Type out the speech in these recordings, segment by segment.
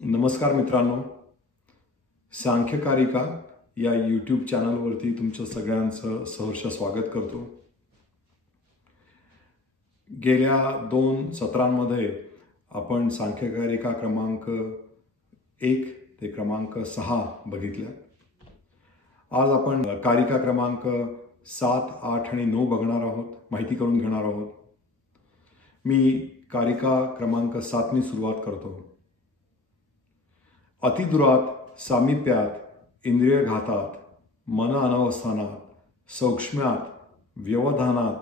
नमस्कार मित्रांनो, सांख्यकारिका या यूट्यूब चॅनलवरती तुमचं सगळ्यांचं सहर्ष स्वागत करतो. गेल्या 2 सत्रांमध्ये आपण सांख्यकारिका क्रमांक 1 ते क्रमांक 6 बघितल्या. आज आपण कारिका क्रमांक 7, 8 आणि 9 बघणार आहोत, माहिती करून घेणार आहोत. मी कारिका क्रमांक 7 नी सुरुवात करतो. अतिदुरात, सामिप्यात, इंद्रिय घातात, मन अनवस्थानात, सौक्ष्म्यात, व्यवधानात,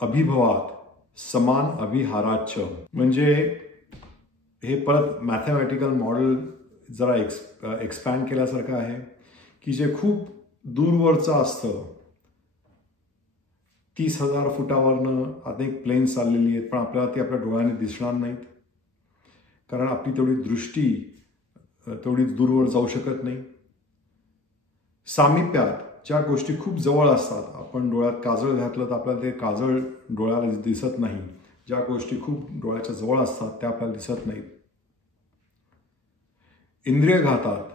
अभिभवात, समान अभिहाराच्च. म्हणजे हे परत मॅथमॅटिकल मॉडेल जरा एक्सपॅन्ड केल्यासारखं आहे की जे खूप दूरवरचं असतं. 30,000 फुटावरनं अनेक प्लेन्स चाललेली आहेत, पण आपल्याला ती आपल्या डोळ्याने दिसणार नाहीत, कारण आपली तेवढी दृष्टी तेवढी दूरवर जाऊ शकत नाही. सामिप्यात ज्या गोष्टी खूप जवळ असतात, आपण डोळ्यात काजळ घातलं तर आपल्याला ते काजळ डोळ्याला दिसत नाही. ज्या गोष्टी खूप डोळ्याच्या जवळ असतात त्या आपल्याला दिसत नाहीत. इंद्रिय घातात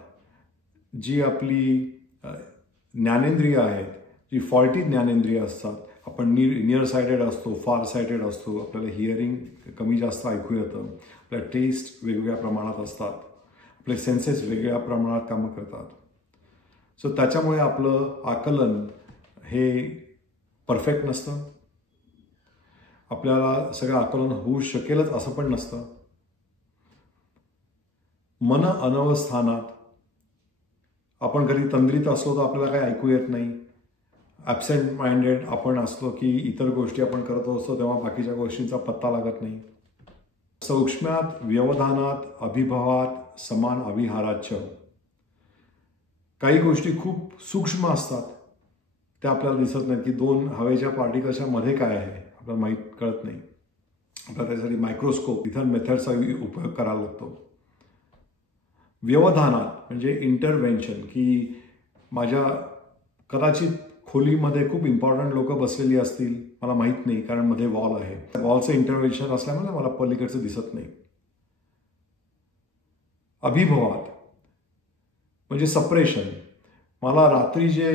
जी आपली ज्ञानेंद्रिय आहेत, जी फॉल्टी ज्ञानेंद्रिय असतात, आपण नियर सायडेड असतो, फार सायडेड असतो, आपल्याला हिअरिंग कमी जास्त ऐकू येतं, आपल्या टेस्ट वेगवेगळ्या प्रमाणात असतात, आपले सेन्सेस वेगवेगळ्या प्रमाणात कामं करतात. सो त्याच्यामुळे आपलं आकलन हे परफेक्ट नसतं. आपल्याला सगळं आकलन होऊ शकेलच असं पण नसतं. मन अनवस्थानात आपण कधी तंद्रीत असलो तर आपल्याला काही ऐकू येत नाही. ॲबसेंट माइंडेड आपण असलो की इतर गोष्टी आपण करत असतो तेव्हा बाकीच्या गोष्टींचा पत्ता लागत नाही. सौक्ष्म्यात, व्यवधानात, अभिभवात, समान अभिहाराच्च. काही गोष्टी खूप सूक्ष्म असतात, त्या आपल्याला दिसत नाहीत की 2 हवेच्या पार्टिकल्सच्या मध्ये काय आहे आपल्याला माहीत कळत नाही. आपल्याला त्यासाठी मायक्रोस्कोप इतर मेथडचा उपयोग करायला लागतो. व्यवधानात म्हणजे इंटरव्हेन्शन, की माझ्या कदाचित खोलीमध्ये खूप इम्पॉर्टंट लोक बसलेली असतील, मला माहीत नाही कारण मध्ये वॉल आहे, वॉलचं इंटरव्हेन्शन असल्यामुळे मला पलीकडचं दिसत नाही. अभिभवात म्हणजे सपरेशन, मला रात्री जे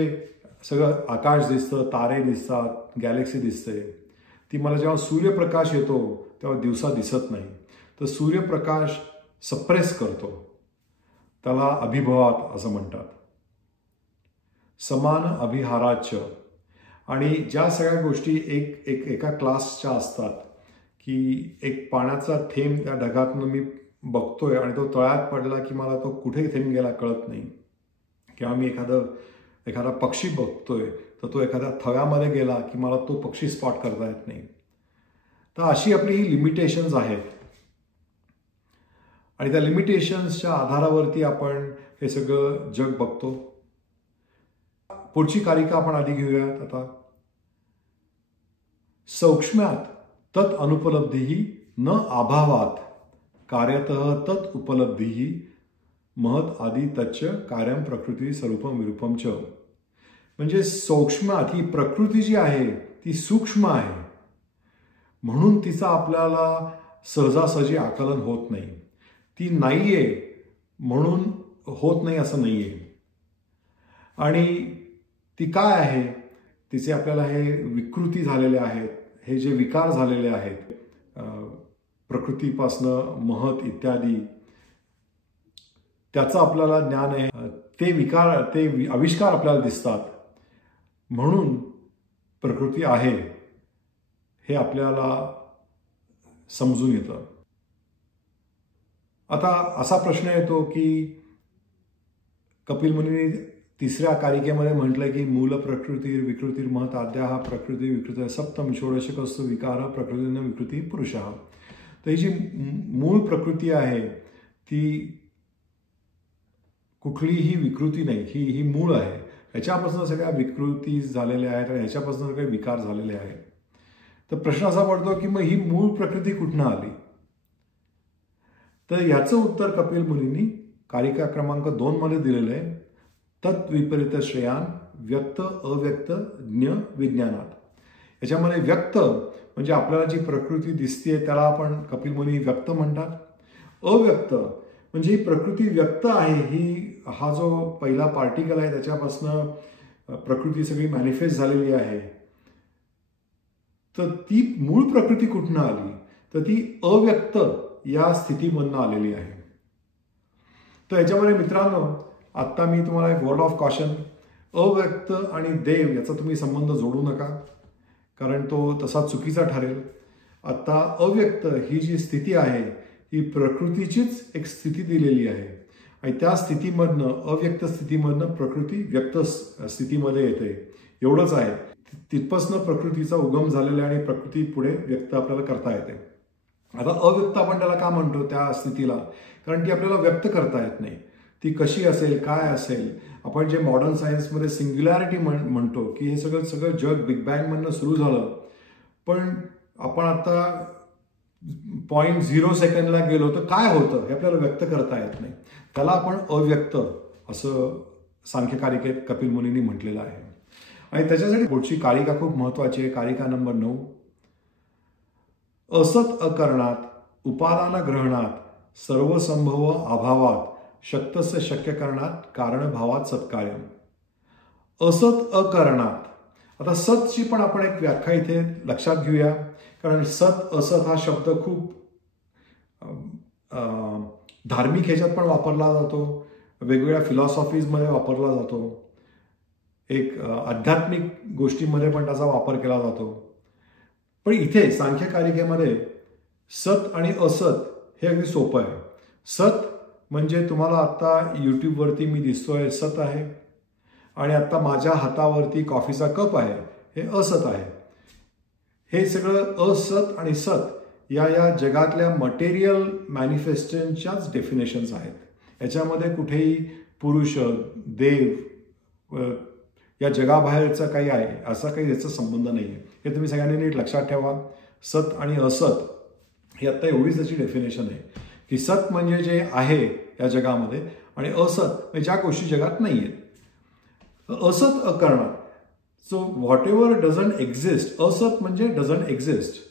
सगळं आकाश दिसतं, तारे दिसतात, गॅलेक्सी दिसते, ती मला जेव्हा सूर्यप्रकाश येतो तेव्हा दिवसा दिसत नाही. तर सूर्यप्रकाश सप्रेस करतो, त्याला अभिभवात असं म्हणतात. समान अभिहाराच्च. आणि ज्या सगळ्या गोष्टी एका क्लासच्या असतात, की एक पाण्याचा थेंब त्या ढगातनं मी बघतोय आणि तो तळ्यात पडला की मला तो कुठे थेंब गेला कळत नाही, किंवा मी एखादा पक्षी बघतोय तर तो एखाद्या थव्यामध्ये गेला की मला तो पक्षी स्पॉट करता येत नाही. तर अशी आपली ही लिमिटेशन्स आहेत आणि त्या लिमिटेशन्सच्या आधारावरती आपण हे सगळं जग बघतो. पुढची कारिका आपण आधी घेऊयात. आता सौक्ष्म्यात तत् अनुपलब्धिही न अभावात कार्यतः तत् उपलब्धिही महत् आदी तच्च कार्यम प्रकृती स्वरूपम विरूपम च. म्हणजे सौक्ष्म्यात ही प्रकृती जी आहे ती सूक्ष्म आहे, म्हणून तिचा आपल्याला सहजासहजी आकलन होत नाही. ती नाहीये म्हणून होत नाही असं नाहीये. आणि ती काय आहे, तिचे आपल्याला हे विकृती झालेले आहेत, हे जे विकार झालेले आहेत, प्रकृतीपासनं महत् इत्यादी, त्याचं आपल्याला ज्ञान आहे. ते विकार, ते आविष्कार आपल्याला दिसतात, म्हणून प्रकृती आहे हे आपल्याला समजून येतं. आता असा प्रश्न येतो की कपिल मुनींनी 3ऱ्या कारिकेमध्ये म्हटलंय की मूल प्रकृती विकृती महत् आद्या प्रकृती विकृती सप्तम षोडशकस्तु विकार प्रकृतीनं विकृती पुरुष. तर ही जी मूळ प्रकृती आहे ती कुठलीही विकृती नाही, ही मूळ आहे. ह्याच्यापासून सगळ्या विकृती झालेल्या आहेत आणि ह्याच्यापासून सगळे विकार झालेले आहेत. तर प्रश्न असा पडतो की मग ही मूळ प्रकृती कुठनं आली? तर याचं उत्तर कपिल मुनींनी कारिका क्रमांक 2 मध्ये दिलेलं आहे. तत्विपरीत श्रेयान व्यक्त अव्यक्त ज्ञ विज्ञानात. याच्यामध्ये व्यक्त म्हणजे आपल्याला जी प्रकृती दिसते त्याला आपण कपिल मुनी व्यक्त म्हणतात. अव्यक्त म्हणजे ही प्रकृती व्यक्त आहे, ही हा जो पहिला पार्टिकल आहे त्याच्यापासून प्रकृती सगळी मॅनिफेस्ट झालेली आहे. तर ती मूळ प्रकृती कुठनं आली, तर ती अव्यक्त या स्थितीमधनं आलेली आहे. तर याच्यामध्ये मित्रांनो, आत्ता मी तुम्हाला एक वर्ड ऑफ कॉशन, अव्यक्त आणि देव याचा तुम्ही संबंध जोडू नका, कारण तो तसा चुकीचा ठरेल. आता अव्यक्त ही जी स्थिती आहे ही प्रकृतीचीच एक स्थिती दिलेली आहे आणि त्या स्थितीमधनं, अव्यक्त स्थितीमधनं प्रकृती व्यक्त स्थितीमध्ये येते, एवढंच आहे. तिथपासनं प्रकृतीचा उगम झालेला आहे आणि प्रकृती पुढे व्यक्त आपल्याला करता येते. आता अव्यक्त आपण त्याला का म्हणतो त्या स्थितीला, कारण ती आपल्याला व्यक्त करता येत नाही. ती कशी असेल, काय असेल. आपण जे मॉडर्न सायन्समध्ये सिंग्युलॅरिटी म्हणतो की हे सगळं जग बिग बँगमधनं सुरू झालं, पण आपण आता 0.0 सेकंडला गेलो तर काय होतं हे आपल्याला व्यक्त करता येत नाही. त्याला आपण अव्यक्त असं सांख्यकारिकेत कपिल मुनींनी म्हटलेलं आहे. आणि त्याच्यासाठी पुढची कारिका खूप महत्वाची आहे, कारिका नंबर 9. असत अकरणात उपादान ग्रहणात सर्वसंभव अभावात शक्तस्य शक्य करणात कारणभावात सत्कार्यम. असत अकरणात. आता सतची पण आपण एक व्याख्या इथे लक्षात घेऊया, कारण सत असत हा शब्द खूप धार्मिक ह्याच्यात पण वापरला जातो, वेगवेगळ्या फिलॉसॉफीजमध्ये वापरला जातो, एक आध्यात्मिक गोष्टींमध्ये पण त्याचा वापर केला जातो. पण इथे सांख्यकारिकेमध्ये सत आणि असत हे अगदी सोपं आहे. सत म्हणजे तुम्हाला आता यूट्यूबवरती मी दिसतोय सत आहे, आणि आता माझ्या हातावरती कॉफीचा कप आहे हे असत आहे. हे सगळं असत आणि सत या जगातल्या मटेरियल मॅनिफेस्टेशनच्याच डेफिनेशन्स आहेत. याच्यामध्ये कुठेही पुरुष, देव या जगाबाहेरचं काही आहे असा काही याचा संबंध नाही आहे. हे तुम्ही सगळ्यांनी नीट लक्षात ठेवा. सत आणि असत ही आता एवढीच त्याची डेफिनेशन आहे की सत म्हणजे जे आहे या जगामध्ये आणि असत म्हणजे ज्या गोष्टी जगात नाही आहेत. असत अकरणात. So whatever doesn't exist, असत म्हणजे डझंट एक्झिस्ट.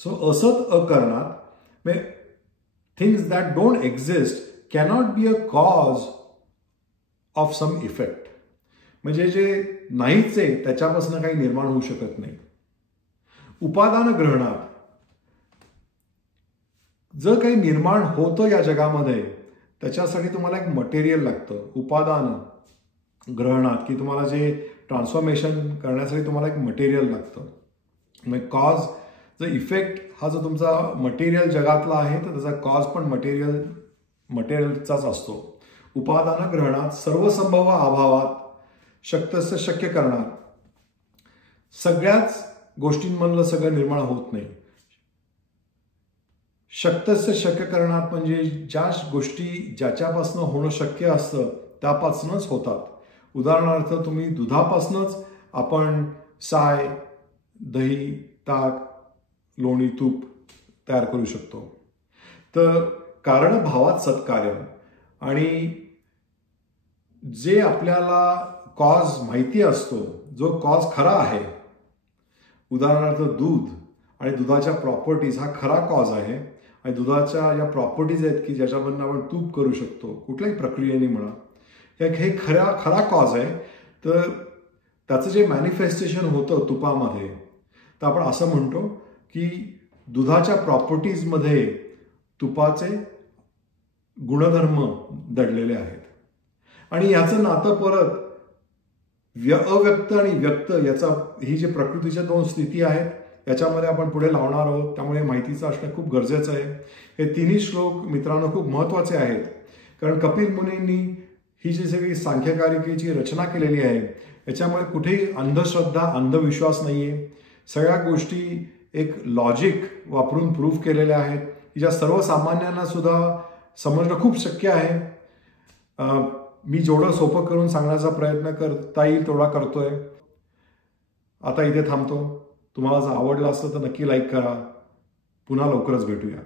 सो असत अकरणात things that don't exist cannot be a cause of some effect. म्हणजे जे नाहीच आहे त्याच्यापासून काही निर्माण होऊ शकत नाही. उपादान ग्रहणात. जर काही निर्माण होतं या जगामध्ये त्याच्यासाठी तुम्हाला एक मटेरियल लागतं. उपादान ग्रहणात की तुम्हाला जे ट्रान्सफॉर्मेशन करण्यासाठी तुम्हाला एक मटेरियल लागतं. म्हणजे कॉज, जर इफेक्ट हा जो तुमचा मटेरियल जगातला आहे तर त्याचा कॉज पण मटेरियलचाच असतो. उपादान ग्रहणात सर्वसंभव अभावात शक्तस्य शक्य करणार. सगळ्याच गोष्टींमधलं सगळं निर्माण होत नाही. शक्तस्य शक्य करणात म्हणजे ज्या गोष्टी ज्याच्यापासून होणं शक्य असतं त्यापासूनच होतात. उदाहरणार्थ तुम्ही दुधापासूनच आपण साय, दही, ताक, लोणी, तूप तयार करू शकतो. तर कारण भावात सत्कार्य. आणि जे आपल्याला कॉज माहिती असतो, जो कॉज खरा आहे, उदाहरणार्थ दूध आणि दुधाच्या प्रॉपर्टीज हा खरा कॉज आहे आणि दुधाच्या या प्रॉपर्टीज आहेत की ज्याच्यामधून आपण तूप करू शकतो कुठल्याही प्रक्रियेने म्हणा, हे खरा कॉज आहे. तर त्याचं जे मॅनिफेस्टेशन होतं तुपामध्ये, तर आपण असं म्हणतो की दुधाच्या प्रॉपर्टीजमध्ये तुपाचे गुणधर्म दडलेले आहेत. आणि याचं नातं परत अव्यक्त आणि व्यक्त याचा, ही जी प्रकृतीच्या दोन स्थिती आहेत याच्यामध्ये आपण पुढे लावणार आहोत. त्यामुळे माहितीचं असणं खूप गरजेचं आहे. हे तिन्ही श्लोक मित्रांनो खूप महत्वाचे आहेत, कारण कपिल मुनींनी ही जी सगळी सांख्यकारिकेची रचना केलेली आहे याच्यामुळे कुठेही अंधश्रद्धा, अंधविश्वास नाहीये. सगळ्या गोष्टी एक लॉजिक वापरून प्रूव्ह केलेल्या आहेत, ज्या सर्वसामान्यांना सुद्धा समजणं खूप शक्य आहे. मी जेवढं सोपं करून सांगण्याचा प्रयत्न करता येईल तेवढा करतोय. आता इथे थांबतो. तुम्हाला जर आवडलं असतं तर नक्की लाईक करा. पुन्हा लवकरच भेटूया.